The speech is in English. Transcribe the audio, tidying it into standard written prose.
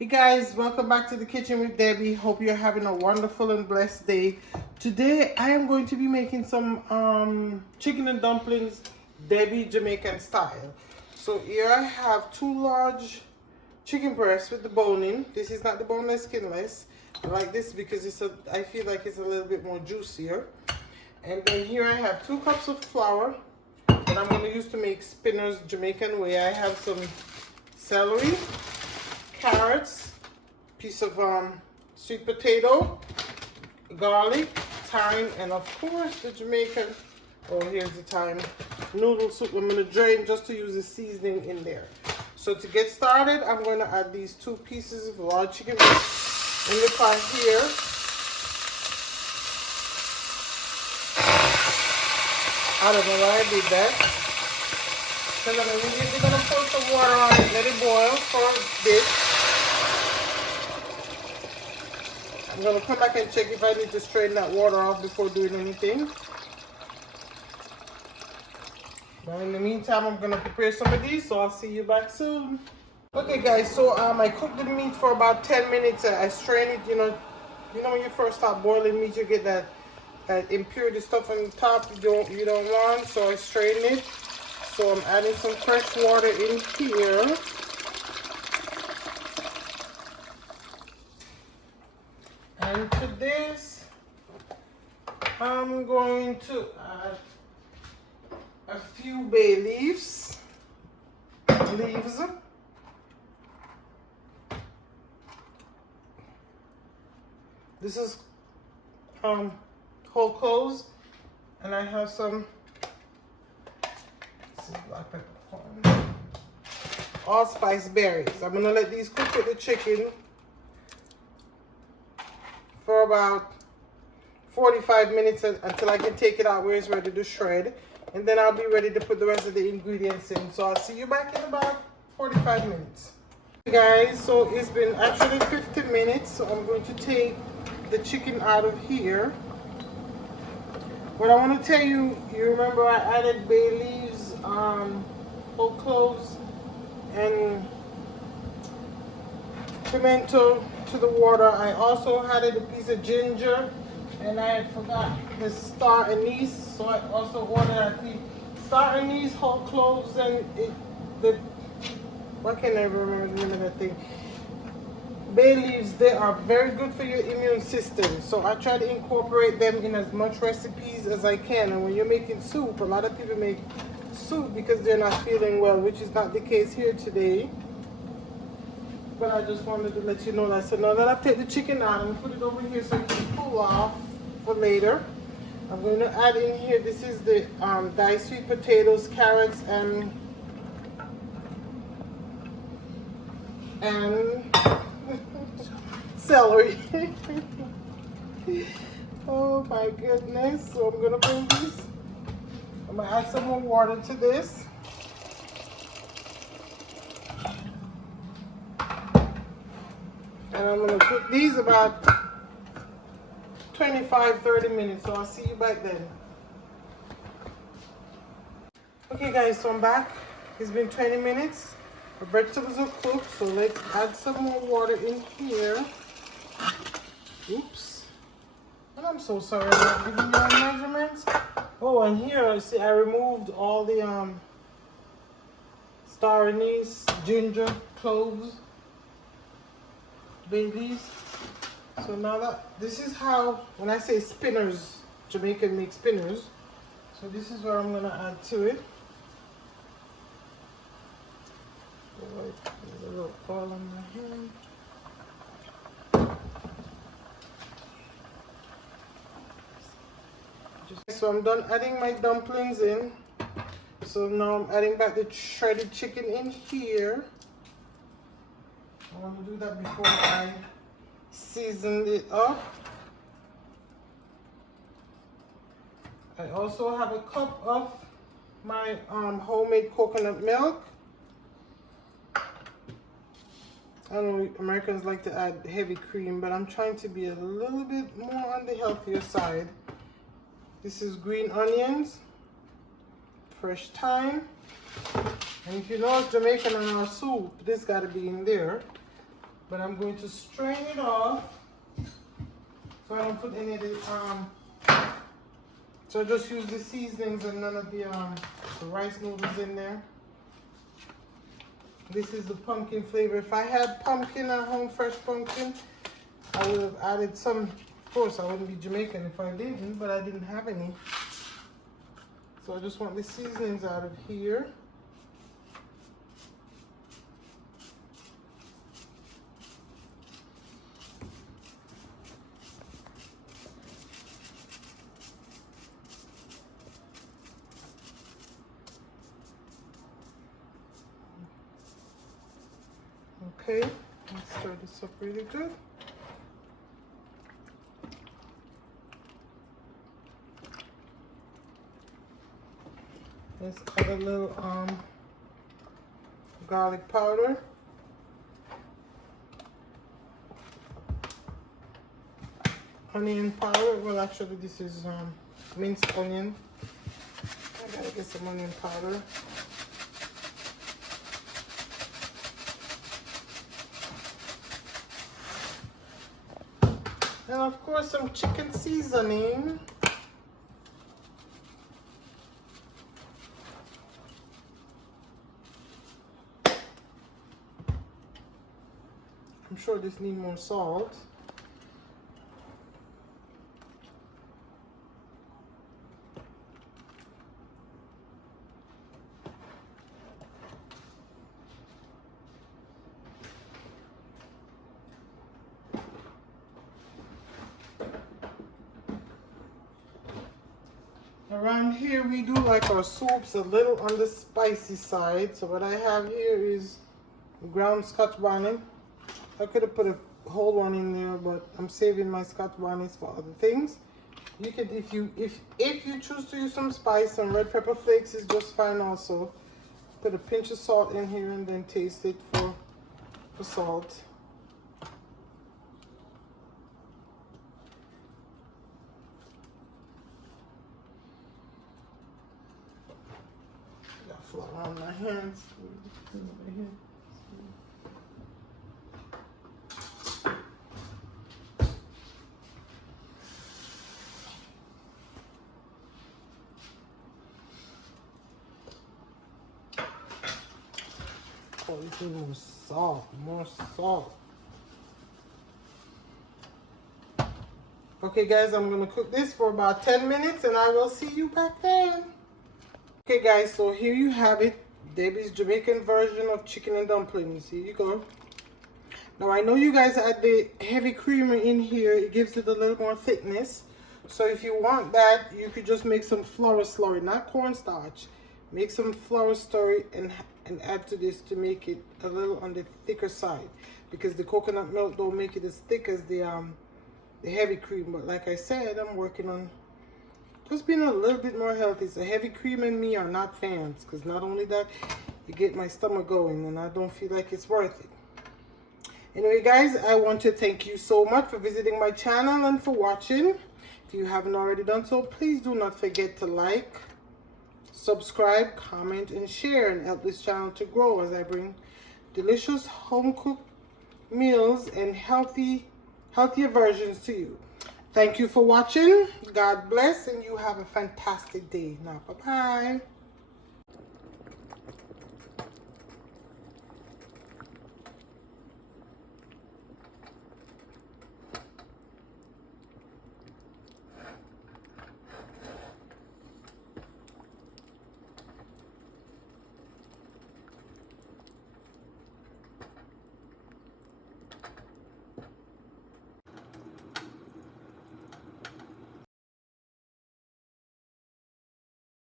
Hey guys, welcome back to the kitchen with Debbie. Hope you're having a wonderful and blessed day. Today I am going to be making some chicken and dumplings Debbie Jamaican style. So here I have two large chicken breasts with the bone in. This is not the boneless, skinless. I like this because I feel like it's a little bit more juicier. And then here I have 2 cups of flour that I'm going to use to make spinners Jamaican way. I have some celery, carrots, piece of sweet potato, garlic, thyme, and of course the Jamaican, oh here's the thyme, noodle soup. I'm going to drain just to use the seasoning in there. So to get started, I'm going to add these 2 pieces of large chicken breast in the pot here. I don't know why I did that. So I'm immediately going to pour some water on it, let it boil for a bit. I'm going to come back and check if I need to strain that water off before doing anything. But in the meantime, I'm going to prepare some of these, so I'll see you back soon. Okay guys, so I cooked the meat for about 10 minutes. I strained it, you know when you first start boiling meat, you get that impurity stuff on the top you don't want, so I strained it. So I'm adding some fresh water in here. And to this, I'm going to add a few bay leaves. This is whole cloves, and I have some black peppercorn, allspice berries. I'm gonna let these cook with the chicken for about 45 minutes until I can take it out where it's ready to shred, and then I'll be ready to put the rest of the ingredients in. So I'll see you back in about 45 minutes. Hey guys, so it's been actually 50 minutes, so I'm going to take the chicken out of here. What I want to tell you, you remember I added bay leaves, whole cloves, and pimento to the water. I also added a piece of ginger, and I forgot the star anise, so I also ordered a piece. Star anise, whole cloves, and what can I remember the name of that thing? Bay leaves. They are very good for your immune system, so I try to incorporate them in as much recipes as I can. And when you're making soup, a lot of people make soup because they're not feeling well, which is not the case here today. But I just wanted to let you know that. So now that I've taken the chicken out, I'm going to put it over here so it can cool off for later. I'm going to add in here, this is the diced sweet potatoes, carrots, and celery. Oh my goodness. So I'm going to bring these. I'm going to add some more water to this. And I'm going to cook these about 25-30 minutes. So I'll see you back then. Okay guys, so I'm back. It's been 20 minutes. The vegetables are cooked, so let's add some more water in here. Oops. And I'm so sorry I'm not giving you my measurements. Oh, and here, see, I removed all the star anise, ginger, cloves, bay leaves. So now that, this is how, when I say spinners, Jamaican make spinners. So this is what I'm going to add to it. There's a little oil on my hand. So I'm done adding my dumplings in. So now I'm adding back the shredded chicken in here. I want to do that before I season it up. I also have a cup of my homemade coconut milk. I know Americans like to add heavy cream, but I'm trying to be a little bit more on the healthier side. This is green onions, fresh thyme, and if you know it's Jamaican in our soup, this got to be in there. but I'm going to strain it off so I don't put any of the so I just use the seasonings and none of the rice noodles in there. This is the pumpkin flavor. If I had pumpkin at home, fresh pumpkin, I would have added some. Of course, I wouldn't be Jamaican if I didn't, but I didn't have any. So I just want the seasonings out of here. Okay, let's stir this up really good. Let's add a little garlic powder. Onion powder. Well, actually, this is minced onion. I gotta get some onion powder. And of course, some chicken seasoning. I'm sure this needs more salt. Around here, we do like our soups a little on the spicy side. So what I have here is ground Scotch bonnet. I could have put a whole one in there, but I'm saving my Scotch bonnets for other things. You can, if you choose to use some spice, some red pepper flakes is just fine also. Put a pinch of salt in here and then taste it for salt. Got flour on my hands. Oh, this is more salt, more salt. Okay guys, I'm gonna cook this for about 10 minutes and I will see you back then. Okay guys, so here you have it. Debbie's Jamaican version of chicken and dumplings. Here you go. Now I know you guys add the heavy creamer in here. It gives it a little more thickness. So if you want that, you could just make some flour slurry, not cornstarch. Make some flour slurry and add to this to make it a little on the thicker side, because the coconut milk don't make it as thick as the heavy cream. But like I said, I'm working on just being a little bit more healthy. So heavy cream and me are not fans, because not only that, you get my stomach going and I don't feel like it's worth it. Anyway guys, I want to thank you so much for visiting my channel and for watching. If you haven't already done so, please do not forget to like, subscribe, comment, and share, and help this channel to grow as I bring delicious home-cooked meals and healthier versions to you. Thank you for watching. God bless, and you have a fantastic day. Now, bye-bye.